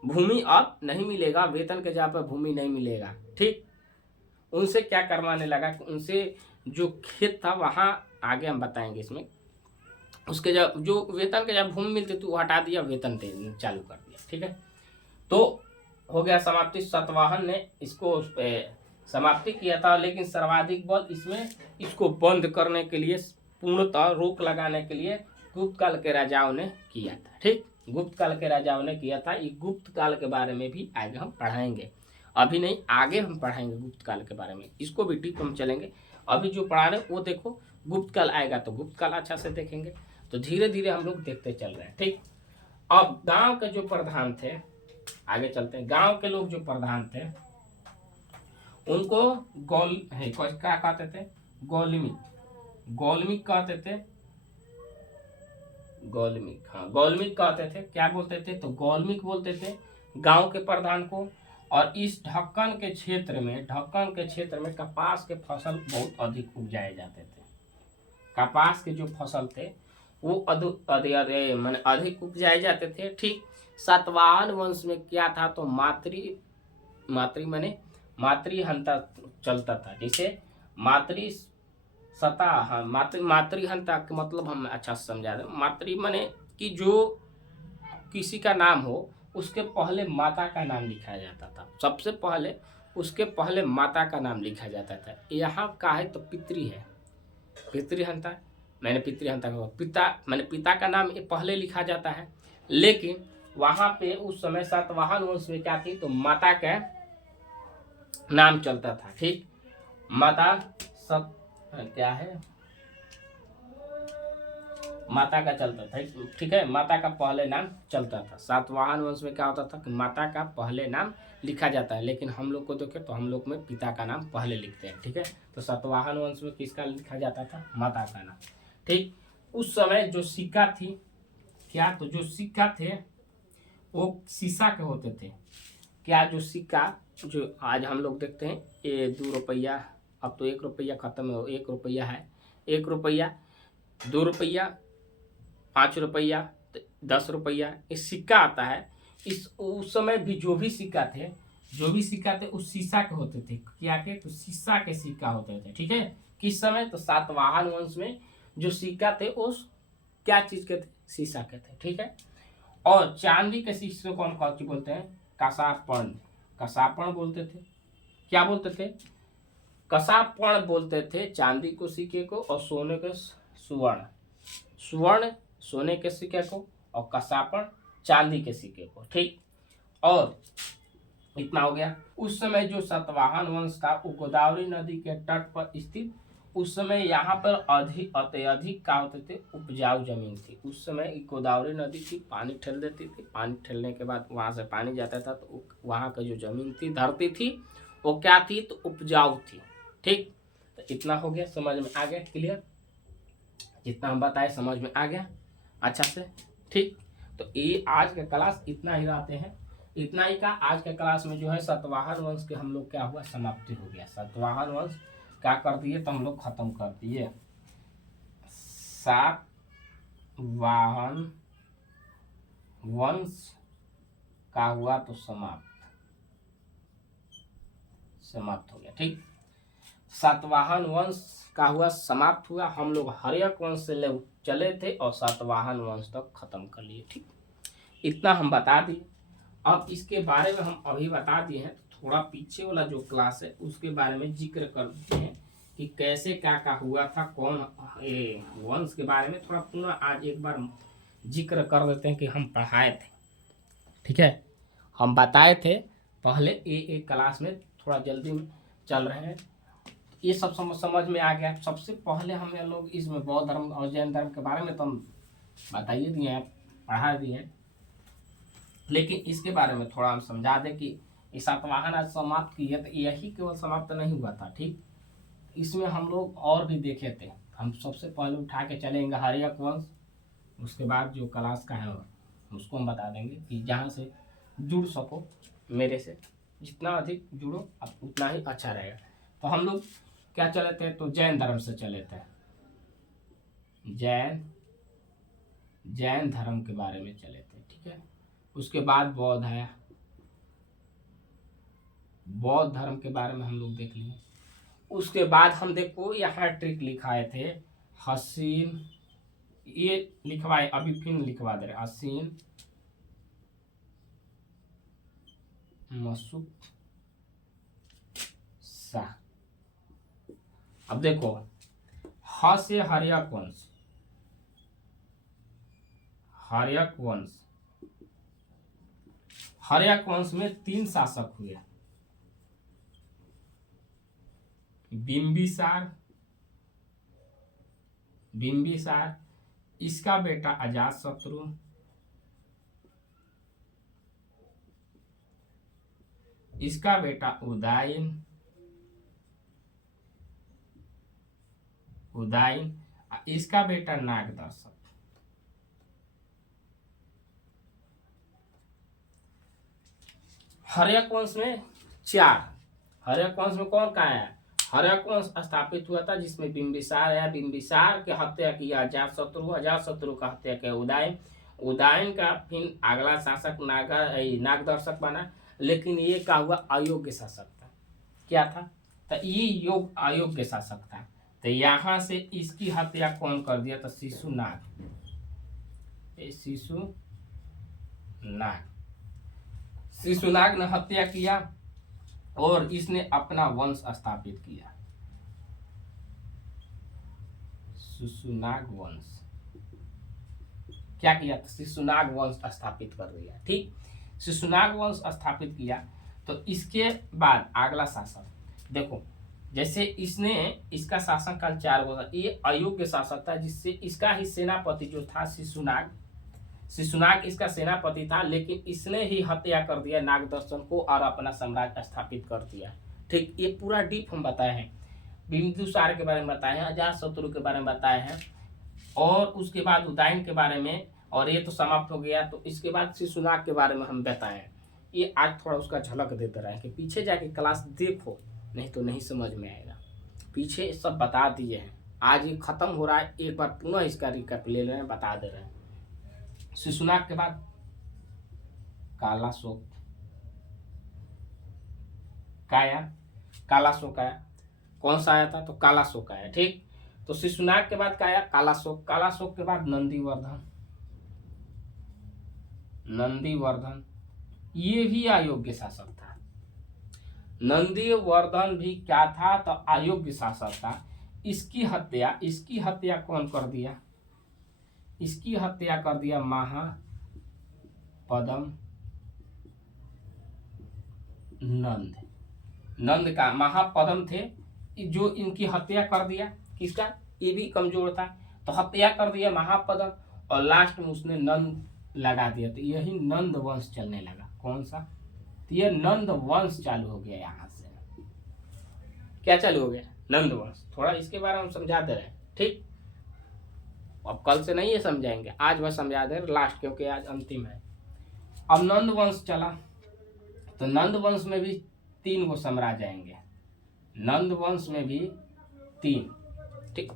भूमि अब नहीं मिलेगा, वेतन के जगह पे भूमि नहीं मिलेगा। ठीक, उनसे क्या करवाने लगा कि उनसे जो खेत था वहां, आगे हम बताएंगे इसमें, उसके जब जो वेतन के जब भूमि मिलती थी वो हटा दिया, वेतन देना चालू कर दिया। ठीक है, तो हो गया समाप्ति। सातवाहन ने इसको समाप्ति किया था, लेकिन सर्वाधिक बल इसमें इसको बंद करने के लिए, पूर्णतः रोक लगाने के लिए गुप्त काल के राजाओं ने किया था। ठीक, गुप्त काल के राजाओं ने किया था। ये गुप्त काल के बारे में भी आगे हम पढ़ाएंगे, अभी नहीं, आगे हम पढ़ाएंगे गुप्त काल के बारे में, इसको भी डीप हम चलेंगे। अभी जो पढ़ा रहे वो देखो, गुप्त काल आएगा तो गुप्त काल अच्छा से देखेंगे। तो धीरे धीरे हम लोग देखते चल रहे हैं। ठीक, अब गांव के जो प्रधान थे, आगे चलते हैं। गांव के लोग जो प्रधान थे उनको क्या कहते थे? गौलमिक कहते थे। गौलमिक, हाँ गौलमिक कहते थे। क्या बोलते थे? तो गौलमिक बोलते थे गांव के प्रधान को। और इस ढक्कन के क्षेत्र में कपास के फसल बहुत अधिक उपजाए जाते थे। कपास के जो फसल थे वो अधिक उपजाए जाते थे। ठीक, सातवाहन वंश में क्या था? तो मातृहंता चलता था। जैसे मातृहंता का मतलब हम अच्छा से समझा दें। मातृ माने कि जो किसी का नाम हो उसके पहले माता का नाम लिखा जाता था। सबसे पहले उसके पहले माता का नाम लिखा जाता था। यहाँ का है तो पितृ है, पितृहंता। मैंने पितृहंता का पिता मैंने पिता का नाम पहले लिखा जाता है, लेकिन वहां पे उस समय सातवाहन वंश में क्या थी, तो माता का नाम चलता था। ठीक, माता सब क्या है, माता का चलता था। ठीक है, माता का पहले नाम चलता था। सातवाहन वंश में क्या होता था कि माता का पहले नाम लिखा जाता है, लेकिन हम लोग को देखें तो हम लोग में पिता का नाम पहले लिखते हैं। ठीक है, तो सातवाहन वंश में किसका लिखा जाता था, माता का नाम। ठीक, उस समय जो सिक्का थी क्या, तो जो सिक्का थे वो शीशा के होते थे। क्या, जो सिक्का जो आज हम लोग देखते हैं, ये 2 रुपया, अब तो 1 रुपया खत्म है, 1 रुपया है, 1 रुपया, 2 रुपया, 5 रुपया, 10 रुपया, इस सिक्का आता है। इस उस समय भी जो भी सिक्का थे, उस शीशा के होते थे। क्या के, तो शीशा के सिक्का होते थे। ठीक है, किस समय, तो सातवाहन वंश में जो सिक्का थे उस क्या चीज के थे, शीशा के थे। ठीक है, और चांदी के सिक्के को हम कौन बोलते हैं, कसापण, कसापण बोलते थे। क्या बोलते थे, कसापण बोलते थे चांदी को सिक्के को, और सोने के सुवर्ण, सुवर्ण सोने के सिक्के को, और कसापण चांदी के सिक्के को। ठीक, और इतना हो गया। उस समय जो सातवाहन वंश था वो गोदावरी नदी के तट पर स्थित, उस समय यहाँ पर अत्यधिक क्या होते थे, उपजाऊ जमीन थी। उस समय गोदावरी नदी थी, पानी ठेल देती थी, पानी ठेलने के बाद वहाँ से पानी जाता था, तो वहाँ का जो जमीन थी, धरती थी, वो क्या थी, तो उपजाऊ थी। ठीक, तो इतना हो गया, समझ में आ गया, क्लियर, जितना हम बताए समझ में आ गया अच्छा से। ठीक, तो ये आज का क्लास इतना ही रहते हैं, इतना ही का आज के क्लास में जो है सातवाहन वंश के हम लोग क्या हुआ, समाप्ति हो गया। सातवाहन वंश क्या कर दिए, तो हम लोग खत्म कर दिए। सातवाहन वंश का हुआ तो समाप्त हो गया। ठीक, सातवाहन वंश का हुआ समाप्त हुआ। हम लोग हर्यक वंश से चले थे और सातवाहन वंश तक खत्म कर लिए। ठीक, इतना हम बता दिए। अब इसके बारे में हम अभी बता दिए हैं, थोड़ा पीछे वाला जो क्लास है उसके बारे में जिक्र करते हैं कि कैसे क्या क्या हुआ था, कौन वंश के बारे में थोड़ा पुनः आज एक बार जिक्र कर देते हैं कि हम पढ़ाए थे। ठीक है, हम बताए थे पहले एक क्लास में, थोड़ा जल्दी में चल रहे हैं, ये सब समझ में आ गया। सबसे पहले हमें लोग इसमें बौद्ध धर्म और जैन धर्म के बारे में तो हम बताइए दिए हैं, पढ़ा दिए हैं, लेकिन इसके बारे में थोड़ा हम समझा दें कि ये सातवाहन आज समाप्त किए, तो यही केवल समाप्त नहीं हुआ था। ठीक, इसमें हम लोग और भी देखे थे। हम सबसे पहले उठा के चलेंगे हर्यक वंश, उसके बाद जो क्लास का है उसको हम बता देंगे कि जहाँ से जुड़ सको मेरे से, जितना अधिक जुड़ो उतना ही अच्छा रहेगा। तो हम लोग क्या चले थे, तो जैन धर्म से चले थे, जैन धर्म के बारे में चले थे। ठीक है, उसके बाद बौद्ध आया, बौद्ध धर्म के बारे में हम लोग देख लिए। उसके बाद हम देखो यहाँ ट्रिक लिखाए थे, हसीन, ये लिखवाए, अभी फिर लिखवा दे रहे, हसीन मसूक शाह। अब देखो, ह से हर्यक वंश, हर्यक वंश, हर्यक वंश में 3 शासक हुए, बिंबिसार, इसका बेटा अजातशत्रु, इसका बेटा उदयन, इसका बेटा नागदर्शक। हर्यक वंश में 4, हर्यक वंश में कौन कहा है, हर्यक वंश स्थापित हुआ था जिसमें बिंबिसार है, बिंबिसार की हत्या किया अजातशत्रु का हत्या किया उदयन का फिर अगला शासक नागदर्शक बना, लेकिन ये क्या हुआ, अयोग्य शासक था। क्या था, तो ये योग अयोग्य शासक था, तो यहाँ से इसकी हत्या कौन कर दिया, तो शिशुनाग ने हत्या किया और इसने अपना वंश स्थापित किया। शिशुनाग वंश क्या किया? शिशुनाग वंश स्थापित कर दिया। ठीक, शिशुनाग वंश स्थापित किया। तो इसके बाद अगला शासक देखो, जैसे इसने इसका शासन काल 4 वर्ष, ये अयोग्य शासक था, जिससे इसका ही सेनापति जो था शिशुनाग इसका सेनापति था, लेकिन इसने ही हत्या कर दिया नागदर्शन को और अपना साम्राज्य स्थापित कर दिया। ठीक, ये पूरा डीप हम बताए हैं, बिंदुसार के बारे में बताए हैं, अजातशत्रु के बारे में बताए हैं, और उसके बाद उदयन के बारे में, और ये तो समाप्त हो गया। तो इसके बाद शिशुनाग के बारे में हम बताए हैं। ये आज थोड़ा उसका झलक देते रहे कि पीछे जाके क्लास देखो, नहीं तो नहीं समझ में आएगा। पीछे सब बता दिए हैं, आज ये खत्म हो रहा है, एक बार पुनः इसका रिकैप ले रहे हैं, बता दे रहे हैं। शिशुनाग के बाद कालाशोक आया। कालाशोक आया, कौन सा आया था? तो कालाशोक आया। ठीक, तो शिशुनाग के बाद क्या आया? कालाशोक। कालाशोक के बाद नंदीवर्धन ये भी अयोग्य शासक था। नंदीवर्धन भी क्या था? तो अयोग्य शासक था। इसकी हत्या कौन कर दिया? इसकी हत्या कर दिया महापदम नंद का महापदम थे, जो इनकी हत्या कर दिया। किसका? ये भी कमजोर था, तो हत्या कर दिया महापदम, और लास्ट में उसने नंद लगा दिया। तो यही नंद वंश चलने लगा। कौन सा? तो ये नंद वंश चालू हो गया। यहाँ से क्या चालू हो गया? नंद वंश। थोड़ा इसके बारे में हम समझा दे रहे हैं। ठीक, अब कल से नहीं ये समझाएंगे, आज मैं समझा दे रहे लास्ट, क्योंकि आज अंतिम है। अब नंद वंश चला, तो नंद वंश में भी 3 वो साम्राज्य आएंगे। नंद वंश में भी 3। ठीक,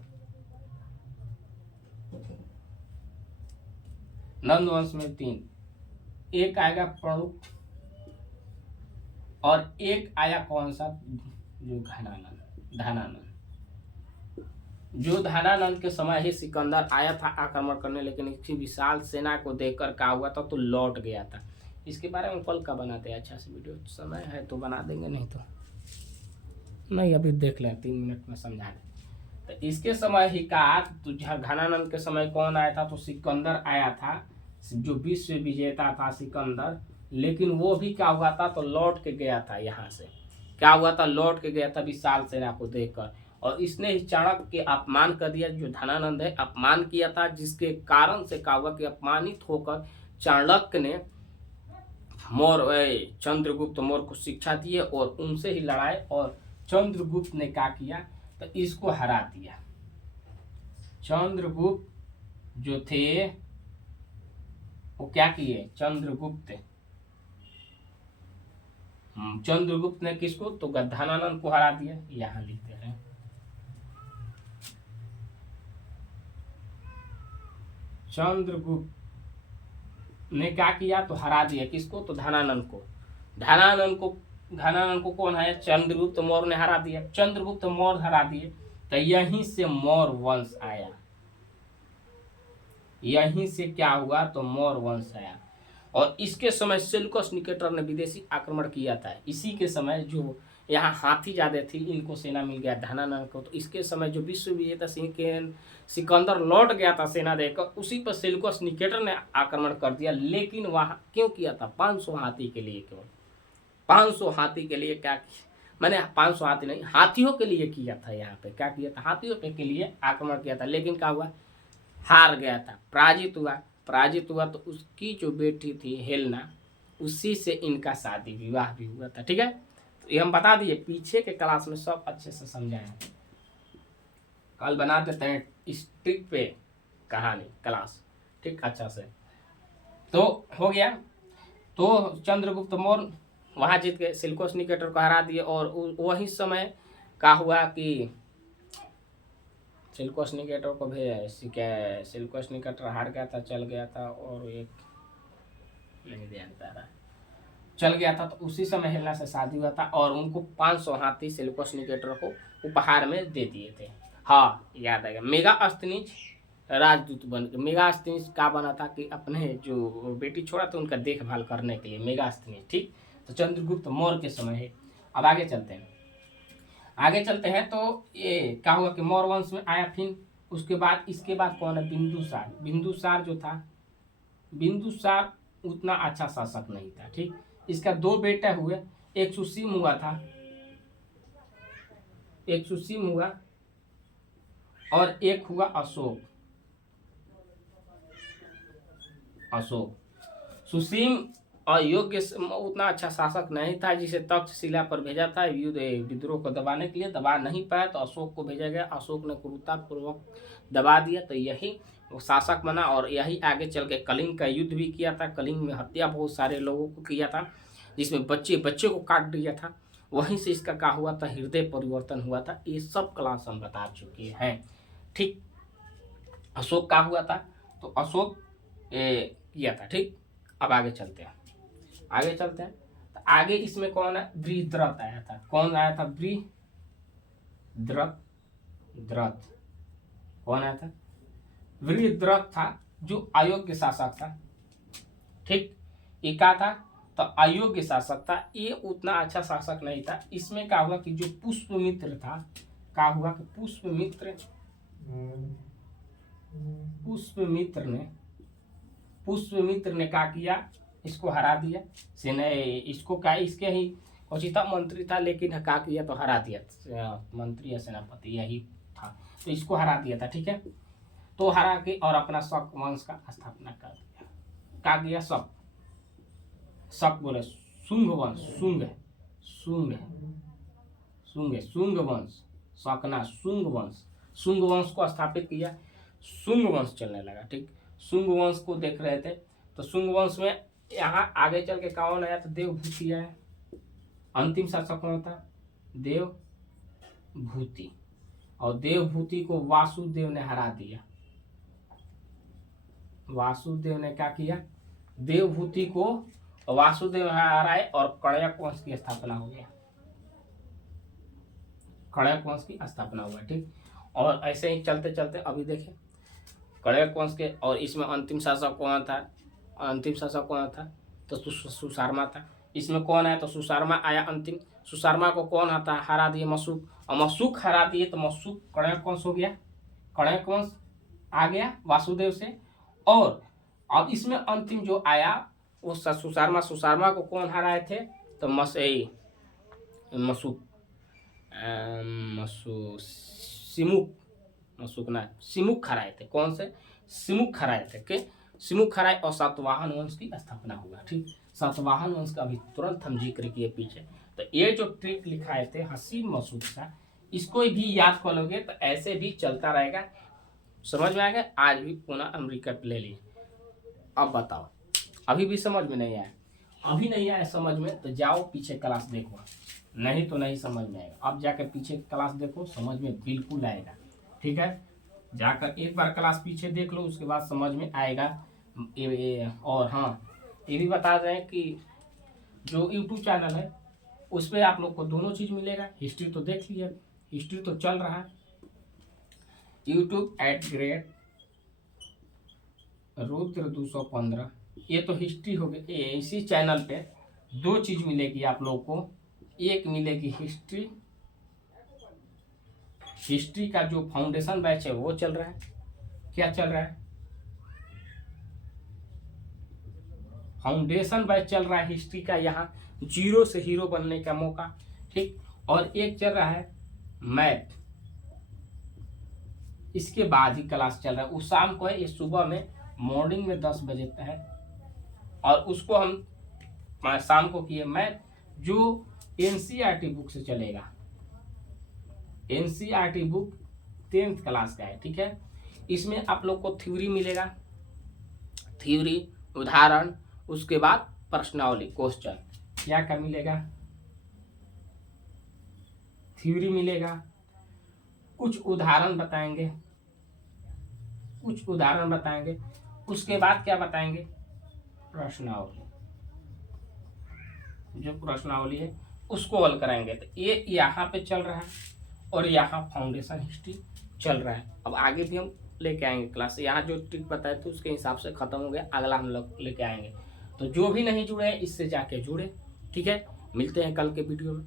नंद वंश में 3, एक आएगा प्रमुख, और एक आया कौन सा? जो धनानंद। जो धनानंद के समय ही सिकंदर आया था आक्रमण करने, लेकिन इसकी विशाल सेना को देखकर क्या हुआ था? तो लौट गया था। इसके बारे में कल का बनाते हैं अच्छा से वीडियो, समय है तो बना देंगे, नहीं तो नहीं, अभी देख लें, 3 मिनट में समझा दें। तो इसके समय ही का, तो धनानंद के समय कौन आया था? तो सिकंदर आया था, जो विश्व विजेता था सिकंदर, लेकिन वो भी क्या हुआ था? तो लौट के गया था। यहाँ से क्या हुआ था? लौट के गया था विशाल सेना को देखकर, और इसने ही चाणक्य के अपमान कर दिया। जो धनानंद है अपमान किया था, जिसके कारण से क्या हुआ कि अपमानित होकर चाणक्य ने चंद्रगुप्त मौर्य को शिक्षा दी, और उनसे ही लड़ाई, और चंद्रगुप्त ने क्या किया? तो इसको हरा दिया। चंद्रगुप्त जो थे वो क्या किए? चंद्रगुप्त ने किसको? तो धनानंद को हरा दिया। यहां लिखते हैं, चंद्रगुप्त ने क्या किया? तो हरा दिया। किसको? तो धनानंद को। धनानंद को कौन है? चंद्रगुप्त मौर्य ने हरा दिया। चंद्रगुप्त मौर्य हरा दिए, तो यहीं से मौर्य वंश आया। यहीं से क्या हुआ? तो मौर्य वंश आया। और इसके समय सेल्यूकस निकेटर ने विदेशी आक्रमण किया था। इसी के समय जो यहाँ हाथी ज्यादा थी, इनको सेना मिल गया धनानंद को। तो इसके समय जो विश्व विजेता सिकंदर लौट गया था सेना देकर, उसी पर सेल्यूकस निकेटर ने आक्रमण कर दिया। लेकिन वहाँ क्यों किया था? 500 हाथी के लिए। केवल 500 हाथी के लिए क्या किया? मैंने 500 हाथी नहीं, हाथियों के लिए किया था। यहाँ पे क्या किया था? हाथियों पे के लिए आक्रमण किया था। लेकिन क्या हुआ? हार गया था, पराजित हुआ। तो उसकी जो बेटी थी हेलेना, उसी से इनका शादी विवाह भी हुआ था। ठीक है, तो ये हम बता दिए, पीछे के क्लास में सब अच्छे से समझाए। कल बना देते हैं इस ट्रिक पे कहानी क्लास। ठीक, अच्छा से तो हो गया। तो चंद्रगुप्त मौर्य वहाँ जीत गए, सेल्यूकस निकेटर को हरा दिए। और वही समय क्या हुआ कि सेल्यूकस निकेटर को भेजा। सेल्यूकस निकेटर हार गया था, चल गया था, और एक नहीं ध्यान रहा, चल गया था। तो उसी समय हेलेना से शादी हुआ था, और उनको 500 हाथी सेल्यूकस निकेटर को उपहार में दे दिए थे। हाँ, याद आएगा। मेगास्थनीज राजदूत बन गए। मेगास्थनीज का बना था कि अपने जो बेटी छोड़ा था उनका देखभाल करने के लिए मेगास्थनीज। ठीक, तो चंद्रगुप्त मौर्य के समय है। अब आगे चलते हैं। तो ये क्या हुआ कि मौर्य वंश में आया। फिर उसके बाद इसके बाद कौन है? बिंदुसार। बिंदुसार जो था, बिंदुसार उतना अच्छा शासक नहीं था, ठीक। इसका 2 बेटा हुए, एक सुसीम हुआ था, एक सुसीम हुआ और एक हुआ अशोक। अशोक सुसीम अयोग्य उतना अच्छा शासक नहीं था, जिसे तक्षशिला पर भेजा था विद्रोह को दबाने के लिए। दबा नहीं पाया तो अशोक को भेजा गया। अशोक ने क्रूरतापूर्वक दबा दिया, तो यही वो शासक बना और यही आगे चल के कलिंग का युद्ध भी किया था। कलिंग में हत्या बहुत सारे लोगों को किया था, जिसमें बच्चे बच्चे को काट दिया था। वहीं से इसका क्या हुआ था? हृदय परिवर्तन हुआ था। ये सब क्लास हम बता चुके हैं, ठीक। अशोक का हुआ था, तो अशोक किया था, ठीक। अब आगे चलते हैं, आगे चलते हैं। तो आगे इसमें कौन है? बृहद्रथ आया था। कौन आया था? बृहद्रथ। द्रथ कौन आया था? बृहद्रथ था, जो अयोग्य शासक था, ठीक। ये क्या था? तो अयोग्य शासक था, ये उतना अच्छा शासक नहीं था। इसमें क्या हुआ कि जो पुष्पमित्र था, क्या हुआ कि पुष्पमित्र ने क्या किया? इसको हरा दिया। इसको क्या, इसके ही उचिता मंत्री था, लेकिन क्या किया? तो हरा दिया। मंत्री या सेनापति यही था, तो इसको हरा दिया था, ठीक है। तो हरा के और अपना शक वंश का स्थापना कर दिया। क्या किया? शक बोले शुंग वंश, शुंग वंश, शकना शुंग वंश को स्थापित किया। शुंग वंश चलने लगा, ठीक। शुंग वंश को देख रहे थे, तो शुंग वंश में यहाँ आगे चल के कौन आया? तो देवभूति आया। अंतिम शासक कौन था? देवभूति। और देवभूति को वासुदेव ने हरा दिया। वासुदेव ने क्या किया? देवभूति को वासुदेव हराए और कड़यक वंश की स्थापना हो गया। कड़यक वंश की स्थापना हुआ, ठीक। और ऐसे ही चलते चलते अभी देखें कड़यक वंश के, और इसमें अंतिम शासक कौन था? तो सुशर्मा था। इसमें कौन आया? तो सुशर्मा आया अंतिम। सुशर्मा को कौन आता? हरा दिए मशूक, और मशूक हरा दिए तो मशूक कड़यक वंश हो गया। कड़यक वंश आ गया वासुदेव से। और अब इसमें अंतिम जो आया वो सुशर्मा को कौन हराए थे? तो सिमुक हराए थे। कौन से? सिमुक हराए थे के सिमुक हराए और सातवाहन वंश की स्थापना हुआ, ठीक। सातवाहन वंश का अभी तुरंत हम जिक्र किए पीछे। तो ये जो ट्रिक लिखाए थे हसीन मसूद का, इसको भी याद कर लोगे तो ऐसे भी चलता रहेगा, समझ में आएगा। आज भी पुनः अमेरिका ले लिए। अब बताओ, अभी भी समझ में नहीं आया? अभी नहीं आया समझ में, तो जाओ पीछे क्लास देखो, नहीं तो नहीं समझ में आएगा। अब जाकर पीछे क्लास देखो, समझ में बिल्कुल आएगा, ठीक है। जाकर एक बार क्लास पीछे देख लो, उसके बाद समझ में आएगा। और हाँ, ये भी बता दें कि जो YouTube चैनल है उस पर आप लोग को दोनों चीज़ मिलेगा। हिस्ट्री तो देख लिया, हिस्ट्री तो चल रहा है YouTube@रुद्र 215, ये तो हिस्ट्री हो गई। इसी चैनल पे 2 चीज़ मिलेगी आप लोग को। एक मिलेगी हिस्ट्री का जो फाउंडेशन बैच है वो चल रहा है। क्या चल रहा है? फाउंडेशन बैच चल रहा है हिस्ट्री का, यहाँ 0 से हीरो बनने का मौका, ठीक। और एक चल रहा है मैथ, इसके बाद ही क्लास चल रहा है। उस शाम को है, ये सुबह में मॉर्निंग में 10 बजे तक है, और उसको हम शाम को किए मैथ, जो NCERT बुक से चलेगा। NCERT बुक 10th क्लास का है, ठीक है। इसमें आप लोग को थ्योरी मिलेगा, थ्योरी, उदाहरण, उसके बाद प्रश्नावली, क्वेश्चन। क्या क्या मिलेगा? थ्योरी मिलेगा, कुछ उदाहरण बताएंगे, उसके बाद क्या बताएंगे? प्रश्नावली। जो प्रश्नावली है उसको हल कराएंगे। तो ये यहाँ पे चल रहा है, और यहाँ फाउंडेशन हिस्ट्री चल रहा है। अब आगे भी हम लेके आएंगे क्लास। यहाँ जो ट्रिक बताए थे उसके हिसाब से खत्म हो गया, अगला हम लोग लेके आएंगे। तो जो भी नहीं जुड़े हैं इससे जाके जुड़े, ठीक है। मिलते हैं कल के वीडियो में।